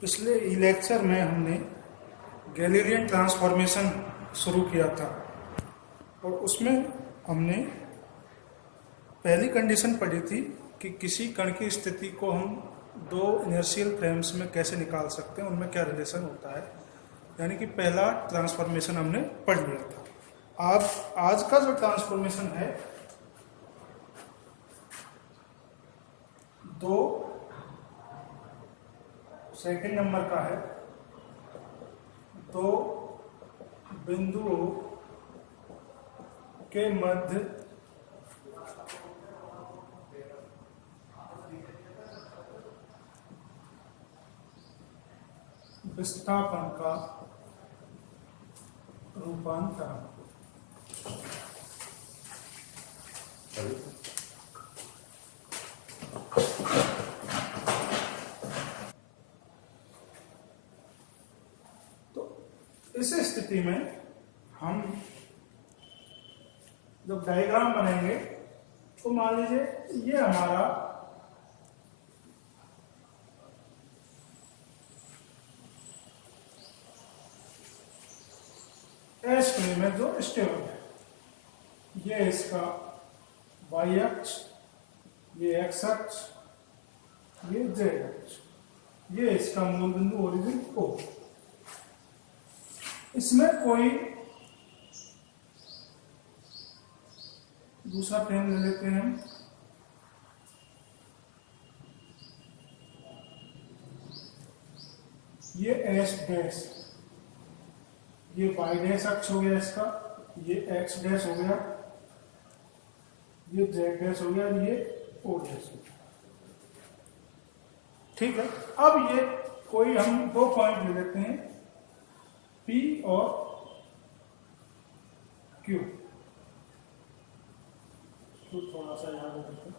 पिछले लेक्चर में हमने गैलीलियन ट्रांसफॉर्मेशन शुरू किया था और उसमें हमने पहली कंडीशन पढ़ी थी कि किसी कण की स्थिति को हम दो इनर्शियल फ्रेम्स में कैसे निकाल सकते हैं, उनमें क्या रिलेशन होता है। यानी कि पहला ट्रांसफॉर्मेशन हमने पढ़ लिया था। आज का जो ट्रांसफॉर्मेशन है, दो सेकंड नंबर का है। दो बिंदुओं के मध्य विस्थापन का रूपांतरण। तो इस स्थिति में हम जब डायग्राम बनाएंगे तो मान लीजिए ये हमारा एस प्लेन में जो स्टेबल है, ये इसका वाई अक्ष, ये एक्स अक्ष, ये जेड अक्ष, ये इसका मूल बिंदु ओरिजिन ओ। इसमें कोई दूसरा प्लेन ले लेते हैं हम। ये एस डैश, ये वाई डैश अक्ष हो गया इसका, ये एक्स डैश हो गया, ये जेड डैश हो गया, ये ओ डैश हो गया। ठीक है। अब ये कोई हम दो पॉइंट ले लेते हैं, पी और क्यू। तो थोड़ा सा याद रखते हैं,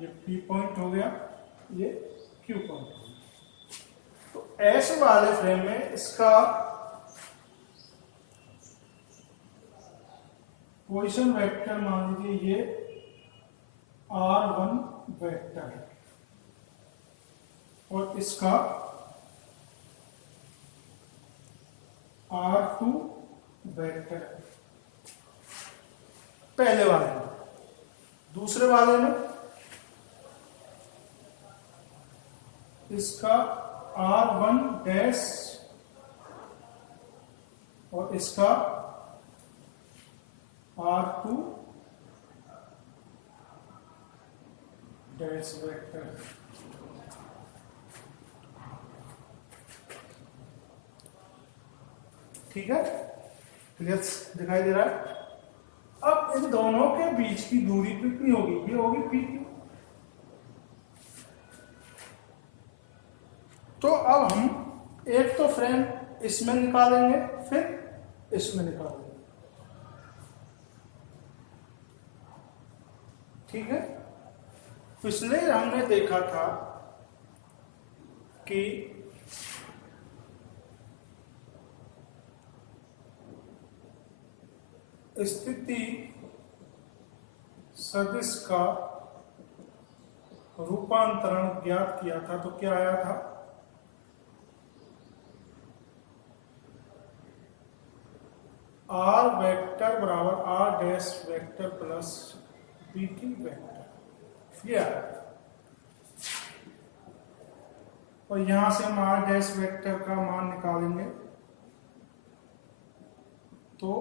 ये पी पॉइंट हो गया, ये क्यू पॉइंट हो गया। तो एस वाले फ्रेम में इसका पोजीशन वेक्टर मान लीजिए ये r1 वेक्टर है और इसका r2 वेक्टर है पहले वाले में। दूसरे वाले में इसका r1 डैश और इसका r2 डैश वेक्टर। ठीक है, क्लियर दिखाई दे रहा है। अब इन दोनों के बीच की दूरी कितनी होगी? ये होगी पी क्यू। तो अब हम एक तो फ्रेम इसमें निकालेंगे, फिर इसमें निकालेंगे। ठीक है। पिछले हमने देखा था कि स्थिति सदिश का रूपांतरण ज्ञात किया था। तो क्या आया था? आर वेक्टर बराबर R dash vector plus B T vector, ये आया। और यहां से हम आर डैश वेक्टर का मान निकालेंगे तो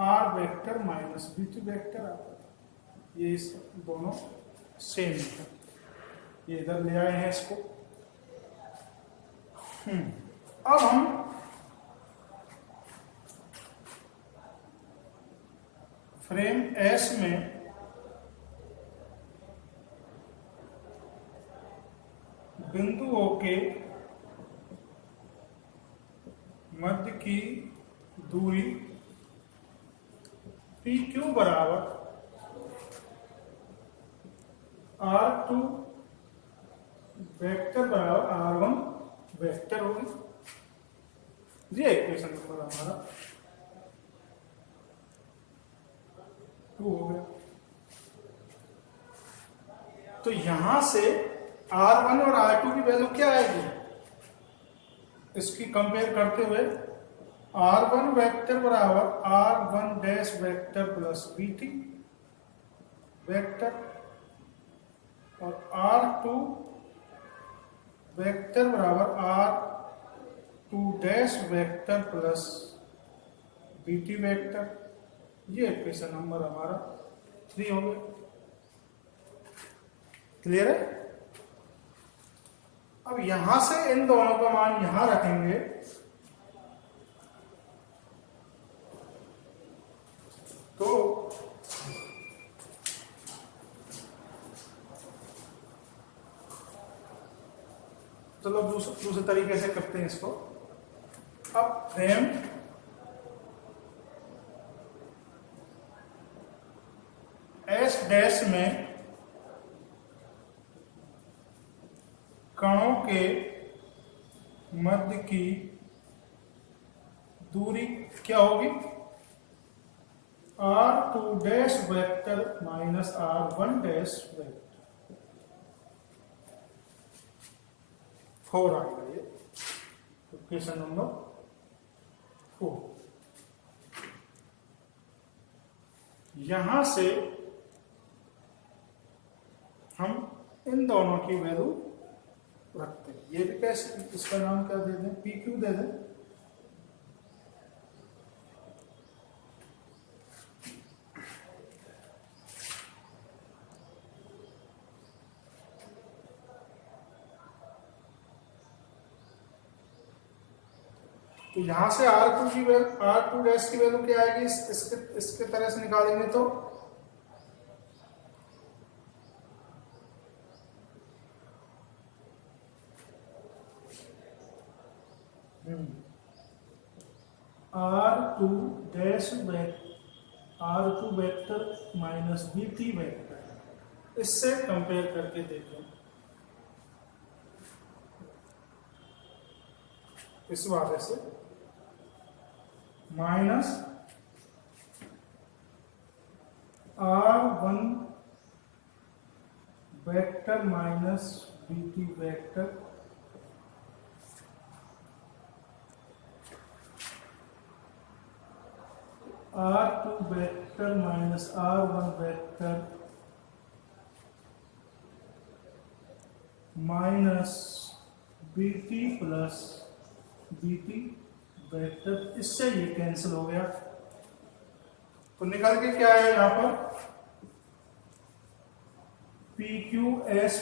R vector minus B T vector आता है। ये दोनों सेम है, ये इधर ले आए हैं इसको। अब हम फ्रेम एस में बिंदुओं के मध्य की दूरी पी क्यू बराबर r2 वेक्टर बराबर r1 वेक्टर होगी। ये इक्वेशन नंबर हमारा 2 हो गया। तो यहां से R1 और R2 की वैल्यू क्या आएगी, इसकी कंपेयर करते हुए R1 वेक्टर बराबर R1 dash vector plus BT vector और R2 वेक्टर बराबर R2 dash vector plus BT vector. ये इक्वेशन नंबर हमारा 3 हो गया। क्लियर है? अब यहां से इन दोनों का मान यहां रखेंगे तो चलो दूसरे तरीके से करते हैं इसको। अब फ्रेम एस डैश में कणों के मध्य की दूरी क्या होगी, R2 dash vector minus R1 dash vector. 4 आएगा ये इक्वेशन नंबर 4। यहां से हम इन दोनों की वैल्यू रखते हैं। ये भी कैसे, इसका नाम क्या दे दें, PQ दे दें। तो यहां से R2 की वैल्यू, R2 डैश की वैल्यू क्या आएगी, इसके तरह से निकालेंगे तो R2 dash R2 vector minus BT vector. इससे कंपेयर करके देखें, इस वाले से minus R1 vector minus BT vector R2 vector minus R1 vector minus BT plus BT vector. इससे ये कैंसिल हो गया तो निकल के क्या है यहां पर, PQ एस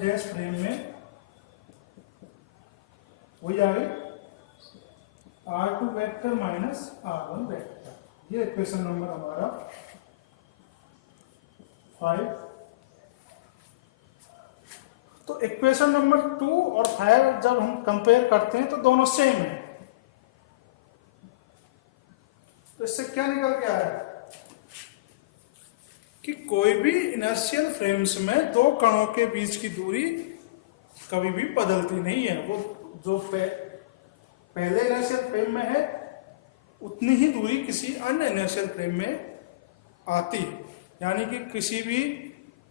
डैश फ्रेम में वही आ गई R2 vector minus R1 vector. ये इक्वेशन नंबर हमारा 5। तो इक्वेशन नंबर 2 और 5 जब हम कंपेयर करते हैं तो दोनों सेम है। तो इससे क्या निकल के आया कि कोई भी इनर्शियल फ्रेम्स में दो कणों के बीच की दूरी कभी भी बदलती नहीं है। वो जो पहले इनर्शियल फ्रेम में है उतनी ही दूरी किसी अन्य इनर्शियल फ्रेम में आती है। यानी कि किसी भी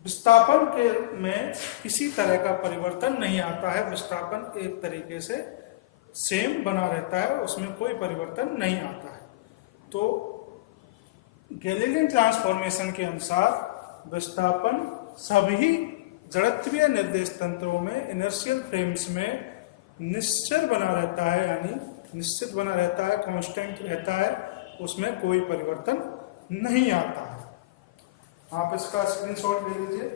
विस्थापन के में किसी तरह का परिवर्तन नहीं आता है। विस्थापन एक तरीके से सेम बना रहता है, उसमें कोई परिवर्तन नहीं आता है। तो गैलीलियन ट्रांसफॉर्मेशन के अनुसार विस्थापन सभी जड़त्वीय निर्देश तंत्रों में इनर्शियल फ्रेम्स में निश्चल बना रहता है, यानी निश्चित बना रहता है, कांस्टेंट रहता है, उसमें कोई परिवर्तन नहीं आता है। आप इसका स्क्रीनशॉट ले लीजिए।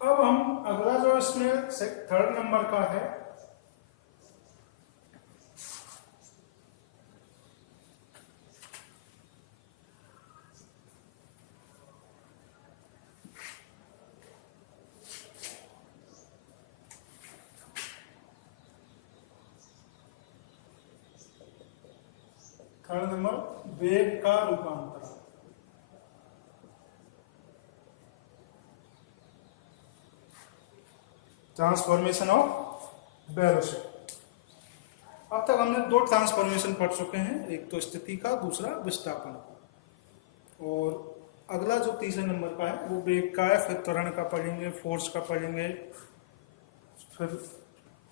अब हम अगला जो इसमें थर्ड नंबर का है, थर्ड नंबर वेग का रूपांतरण। Transformation of velocity. अब तक हमने दो ट्रांसफॉर्मेशन पढ़ चुके हैं, एक तो स्थिति का, दूसरा विस्थापन। और अगला जो तीसरे नंबर का है वो वेग का है, फिर त्वरण का पढ़ेंगे, फोर्स का पढ़ेंगे, फिर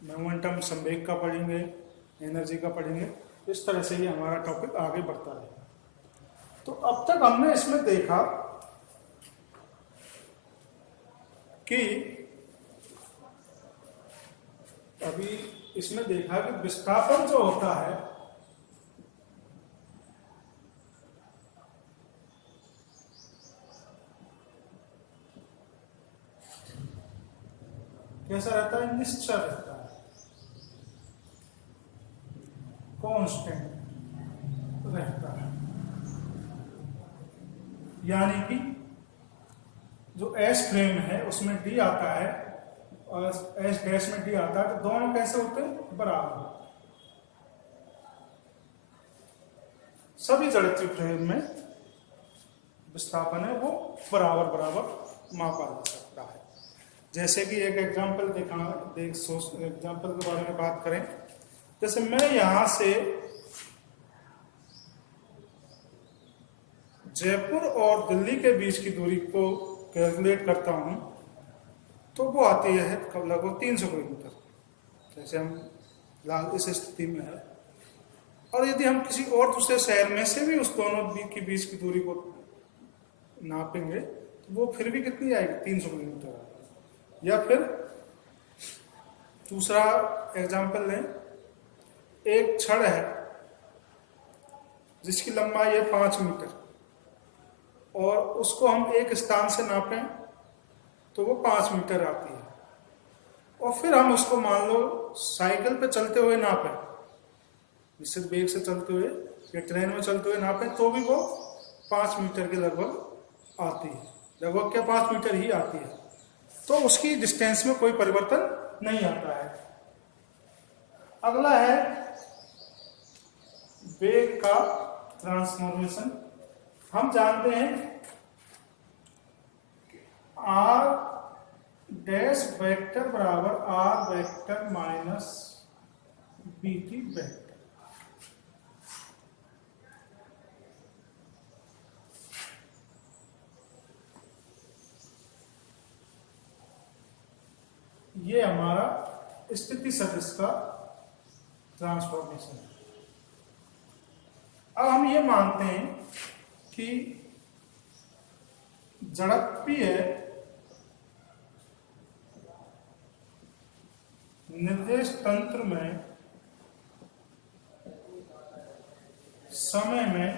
मोमेंटम संवेग का पढ़ेंगे, एनर्जी का पढ़ेंगे। इस तरह से ही हमारा टॉपिक आगे बढ़ता रहेगा। तो अब तक हमने इसमें देखा कि अभी इसमें देखा कि विस्थापन जो होता है कैसा रहता है, निश्चल रहता है, कांस्टेंट रहता है। यानी कि जो एस फ्रेम है उसमें डी आता है और एस डैश में डी आता है, तो दोनों कैसे होते हैं, बराबर। सभी जड़त्वीय फ्रेम में विस्थापन है वो बराबर बराबर मापा जा सकता है। जैसे कि एक एग्जांपल एग्जांपल के बारे में बात करें, जैसे मैं यहां से जयपुर और दिल्ली के बीच की दूरी को कैलकुलेट करता हूं तो वो आती है लगभग 300 किलोमीटर, जैसे हम इस स्थिति में है। और यदि हम किसी और दूसरे शहर में से भी उस दोनों के बीच की दूरी को नापेंगे तो वो फिर भी कितनी आएगी, 300 किलोमीटर आएगी। या फिर दूसरा एग्जांपल लें, एक छड़ है जिसकी लंबाई है 5 मीटर और उसको हम एक स्थान से नापें तो वो 5 मीटर आती है। और फिर हम उसको मान लो साइकिल पे चलते हुए नापें, निश्चित वेग से चलते हुए या ट्रेन में चलते हुए नापें तो भी वो 5 मीटर के लगभग आती है, लगभग क्या 5 मीटर ही आती है। तो उसकी डिस्टेंस में कोई परिवर्तन नहीं आता है। अगला है वेग का ट्रांसफॉर्मेशन। हम जानते हैं आर डैश वेक्टर बराबर R vector minus B T vector. ये हमारा स्थिति सदिश का ट्रांसफॉर्मेशन है। अब हम ये मानते हैं कि जड़त्वीय निर्देश तंत्र में समय में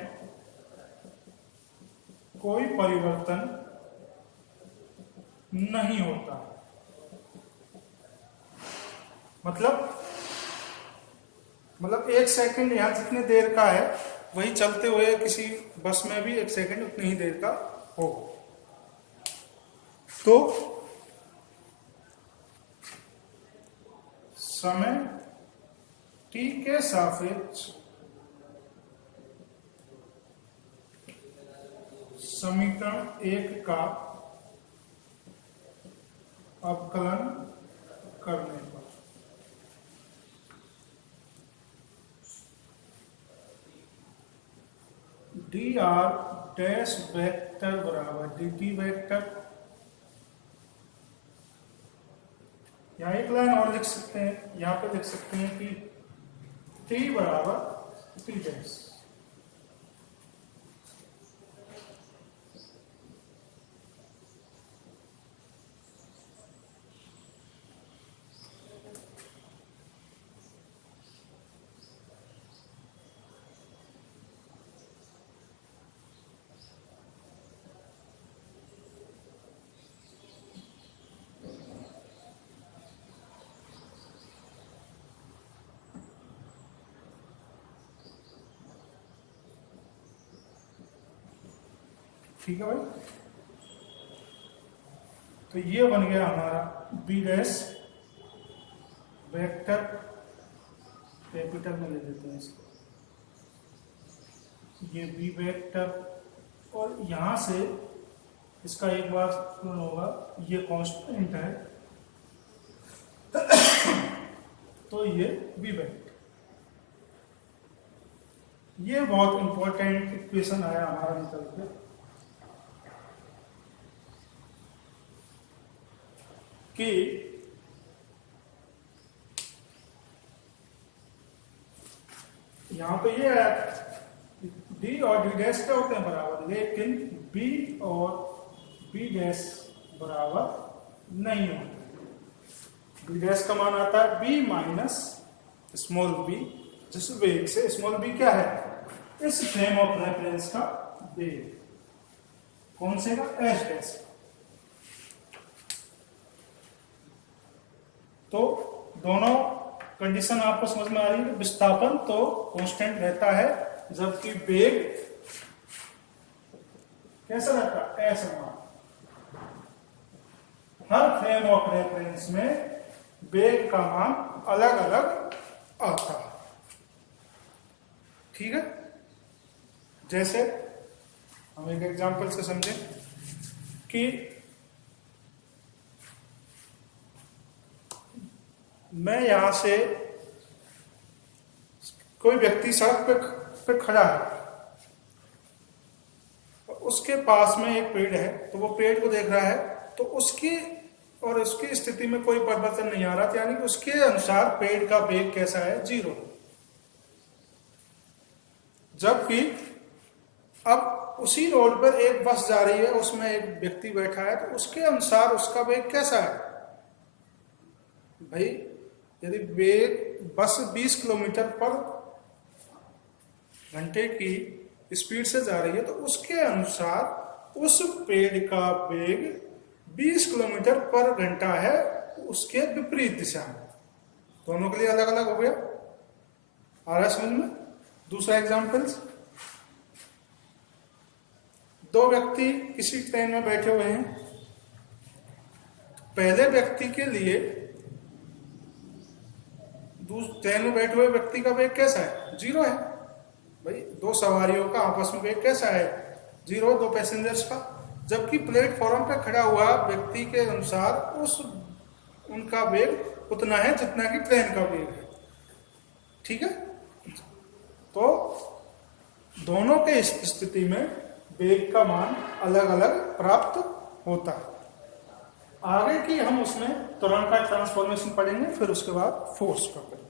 कोई परिवर्तन नहीं होता। मतलब 1 सेकंड यहां जितने देर का है वही चलते हुए किसी बस में भी 1 सेकंड उतनी ही देर का होगा। तो समय t के सापेक्ष समीकरण 1 का अवकलन करने पर डी आर डैश वेक्टर बराबर डी टी वेक्टर। यहाँ एक लाइन और लिख सकते हैं, यहाँ पे लिख सकते हैं कि टी बराबर टी डैश। ठीक है भाई, तो ये बन गया हमारा बी डैश वेक्टर, कैपिटल में ले लेते हैं इसको, ये बी वेक्टर। और यहां से इसका एक बार पूर्ण होगा, ये कांस्टेंट है तो ये v वेक्टर। ये बहुत इंपॉर्टेंट इक्वेशन आया हमारा निकल के कि यहां तो ये है d और d डैश क्या होते हैं बराबर, लेकिन b और b डैश बराबर नहीं होते। b डैश का मान आता है b माइनस स्मॉल b, जिस वेग से स्मॉल b क्या है, इस फ्रेम ऑफ रेफरेंस का वेग, कौन से का, एच डैश। तो दोनों कंडीशन आपको समझ में आ रही है। विस्थापन तो कांस्टेंट रहता है, जबकि वेग कैसा रहता है, असमान। हर फ्रेम ऑफ रेफरेंस में वेग का मान अलग अलग आता है। ठीक है, जैसे हम एक एग्जांपल से समझें कि मैं यहां से, कोई व्यक्ति सड़क पे खड़ा है, उसके पास में एक पेड़ है, तो वो पेड़ को देख रहा है, तो उसकी और उसकी स्थिति में कोई परिवर्तन नहीं आ रहा, यानी कि उसके अनुसार पेड़ का वेग कैसा है, 0। जबकि अब उसी रोड पर एक बस जा रही है, उसमें एक व्यक्ति बैठा है, तो उसके अनुसार उसका वेग कैसा है भाई। यदि वेग बस 20 किलोमीटर पर घंटे की स्पीड से जा रही है, तो उसके अनुसार उस पेड़ का वेग 20 किलोमीटर पर घंटा है, उसके विपरीत दिशा में। दोनों के लिए अलग अलग हो गया। आ रहा है समझ में। दूसरा एग्जाम्पल, दो व्यक्ति किसी ट्रेन में बैठे हुए हैं। पहले व्यक्ति के लिए ट्रेन में बैठे हुए व्यक्ति का वेग कैसा है, 0 है भाई। दो सवारियों का आपस में वेग कैसा है, 0, दो पैसेंजर्स का। जबकि प्लेटफॉर्म पर खड़ा हुआ व्यक्ति के अनुसार उनका वेग उतना है जितना कि ट्रेन का वेग है। ठीक है, तो दोनों के स्थिति में वेग का मान अलग अलग प्राप्त होता है। आगे की हम उसमें त्वरण का ट्रांसफॉर्मेशन पढ़ेंगे, फिर उसके बाद फोर्स का पढ़ेंगे।